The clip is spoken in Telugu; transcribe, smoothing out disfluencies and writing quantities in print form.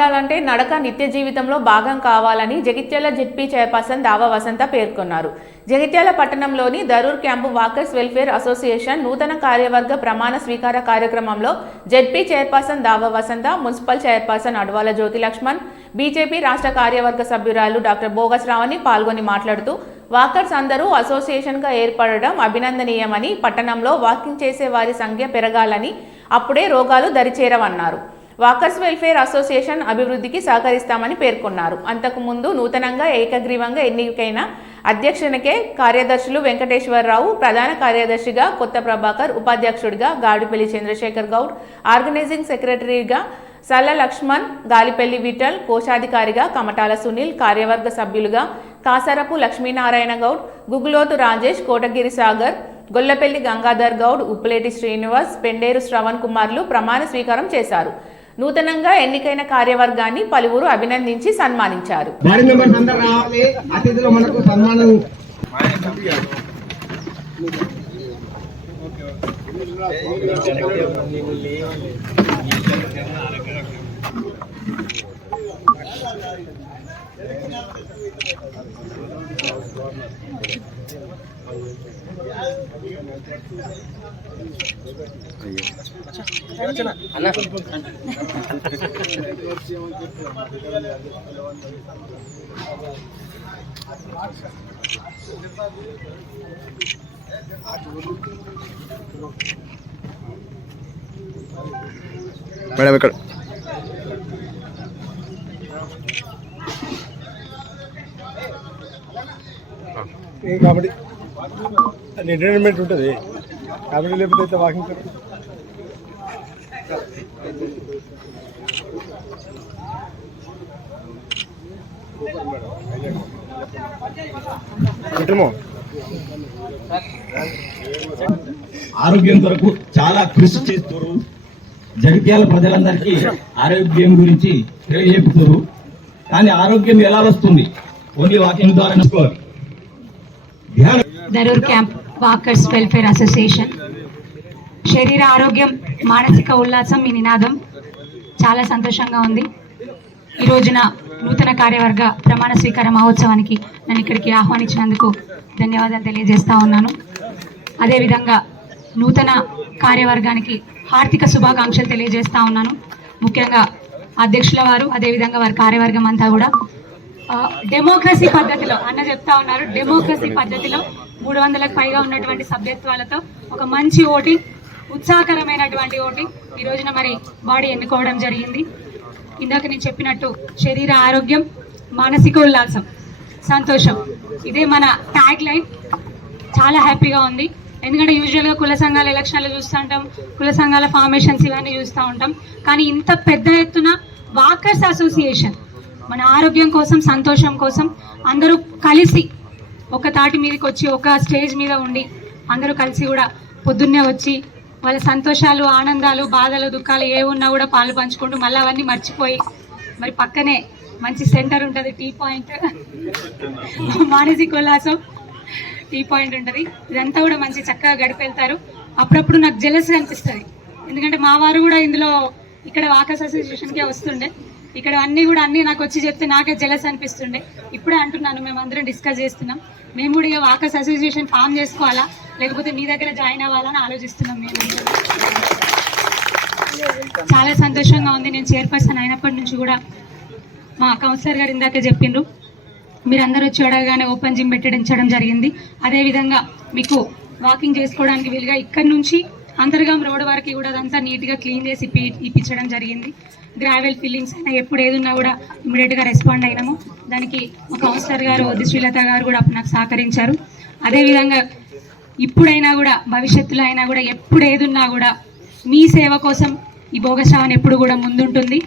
ఉండాలంటే నడక నిత్య జీవితంలో భాగం కావాలని జగిత్యాల జెడ్పీ చైర్పర్సన్ దావా వసంత పేర్కొన్నారు. జగిత్యాల పట్టణంలోని Darur camp walkers welfare association నూతన కార్యవర్గ ప్రమాణ స్వీకార కార్యక్రమంలో జెడ్పీ చైర్పర్సన్ దావా వసంత, మున్సిపల్ చైర్పర్సన్ అడ్వాల జ్యోతి లక్ష్మణ్, బీజేపీ రాష్ట్ర కార్యవర్గ సభ్యురాలు డాక్టర్ బోగస్ రావణి పాల్గొని మాట్లాడుతూ వాకర్స్ అందరూ అసోసియేషన్గా ఏర్పడడం అభినందనీయమని, పట్టణంలో వాకింగ్ చేసే వారి సంఖ్య పెరగాలని, అప్పుడే రోగాలు దరిచేరవన్నారు. వాకర్స్ వెల్ఫేర్ అసోసియేషన్ అభివృద్ధికి సహకరిస్తామని పేర్కొన్నారు. అంతకుముందు నూతనంగా ఏకగ్రీవంగా ఎన్నికైన అధ్యక్షునికే కార్యదర్శులు వెంకటేశ్వరరావు, ప్రధాన కార్యదర్శిగా కొత్త ప్రభాకర్, ఉపాధ్యక్షుడిగా గాడిపల్లి చంద్రశేఖర్ గౌడ్, ఆర్గనైజింగ్ సెక్రటరీగా సల్ల లక్ష్మణ్, గాలిపల్లి విఠల్, కోశాధికారిగా కమటాల సునీల్, కార్యవర్గ సభ్యులుగా కాసరపు లక్ష్మీనారాయణ గౌడ్, గుగులోతు రాజేష్, కోటగిరి సాగర్, గొల్లపల్లి గంగాధర్ గౌడ్, ఉప్పులేటి శ్రీనివాస్, పెండేరు శ్రవణ్ కుమార్లు ప్రమాణ స్వీకారం చేశారు. నూతనంగా ఎన్నికైన కార్యవర్గాన్ని పలువురు అభినందించి సన్మానించారు. మేడం ఇక్కడ కాబట్టి ఎంటర్టైన్మెంట్ ఉంటుంది. కాబట్టి లేకపోతే వాకింగ్ ఆరోగ్యం కొరకు చాలా కృషి చేస్తారు. జగిత్యాల ప్రజలందరికీ ఆరోగ్యం గురించి తెలియజెప్పుతారు. కానీ ఆరోగ్యం ఎలా వస్తుంది? ఓన్లీ వాకింగ్ ద్వారా అనుకోవాలి. Darur camp walkers welfare association శరీర ఆరోగ్యం, మానసిక ఉల్లాసం మీ నినాదం. చాలా సంతోషంగా ఉంది. ఈ రోజున నూతన కార్యవర్గ ప్రమాణ స్వీకార మహోత్సవానికి నన్ను ఇక్కడికి ఆహ్వానించినందుకు ధన్యవాదాలు తెలియజేస్తా ఉన్నాను. అదేవిధంగా నూతన కార్యవర్గానికి హార్దిక శుభాకాంక్షలు తెలియజేస్తా ఉన్నాను. ముఖ్యంగా అధ్యక్షుల వారు, అదేవిధంగా వారి కార్యవర్గం అంతా కూడా డెమోక్రసీ పద్ధతిలో అన్న చెప్తా ఉన్నారు. డెమోక్రసీ పద్ధతిలో 300లకు పైగా ఉన్నటువంటి సభ్యత్వాలతో ఒక మంచి ఓటింగ్, ఉత్సాహకరమైనటువంటి ఓటింగ్ ఈ రోజున మరి బాడీ ఎన్నుకోవడం జరిగింది. ఇందాక నేను చెప్పినట్టు శరీర ఆరోగ్యం, మానసిక ఉల్లాసం, సంతోషం, ఇదే మన ట్యాగ్ లైన్. చాలా హ్యాపీగా ఉంది. ఎందుకంటే యూజువల్గా కుల సంఘాల ఎలక్షన్లు చూస్తూ ఉంటాం, కుల సంఘాల ఫార్మేషన్స్ ఇవన్నీ చూస్తూ ఉంటాం. కానీ ఇంత పెద్ద ఎత్తున వాకర్స్ అసోసియేషన్ మన ఆరోగ్యం కోసం, సంతోషం కోసం అందరూ కలిసి ఒక తాటి మీదకి వచ్చి, ఒక స్టేజ్ మీద ఉండి అందరూ కలిసి కూడా పొద్దున్నే వచ్చి వాళ్ళ సంతోషాలు, ఆనందాలు, బాధలు, దుఃఖాలు ఏ ఉన్నా కూడా పాలు పంచుకుంటూ మళ్ళీ అవన్నీ మర్చిపోయి మరి పక్కనే మంచి సెంటర్ ఉంటుంది, టీ పాయింట్, మానసిక ఉల్లాసం టీ పాయింట్ ఉంటుంది. ఇదంతా కూడా మంచి చక్కగా గడిపెళ్తారు. అప్పుడప్పుడు నాకు జెలస్ అనిపిస్తుంది. ఎందుకంటే మా వారు కూడా ఇందులో ఇక్కడ వాకర్స్ అసోసియేషన్కే వస్తుండే. ఇక్కడ అన్నీ నాకు వచ్చి చెప్తే నాకే జెలస్ అనిపిస్తుండే. ఇప్పుడే అంటున్నాను, మేము అందరం డిస్కస్ చేస్తున్నాం. మేము కూడా ఇక వాకర్స్ అసోసియేషన్ ఫామ్ చేసుకోవాలా, లేకపోతే మీ దగ్గర జాయిన్ అవ్వాలని ఆలోచిస్తున్నాం. మేము చాలా సంతోషంగా ఉంది. నేను చైర్పర్సన్ అయినప్పటి నుంచి కూడా మా కౌన్సిలర్ గారు ఇందాక చెప్పిండ్రు, మీరందరూ వచ్చి అడగగానే ఓపెన్ జిమ్ పెట్టించడం జరిగింది. అదేవిధంగా మీకు వాకింగ్ చేసుకోవడానికి వీలుగా ఇక్కడ నుంచి అంతర్గాం రోడ్ వరకు కూడా అదంతా నీట్గా క్లీన్ చేసి ఇప్పించడం జరిగింది. గ్రావెల్ ఫిల్లింగ్స్ అయినా ఎప్పుడు ఏదున్నా కూడా ఇమీడియట్గా రెస్పాండ్ అయినాము. దానికి మా కౌన్సిలర్ గారు శ్రీలత గారు కూడా నాకు సహకరించారు. అదేవిధంగా ఇప్పుడైనా కూడా, భవిష్యత్తులో అయినా కూడా, ఎప్పుడు ఏదున్నా కూడా మీ సేవ కోసం ఈ బోగస్ శ్రావణ్ ఎప్పుడు కూడా ముందుంటుంది.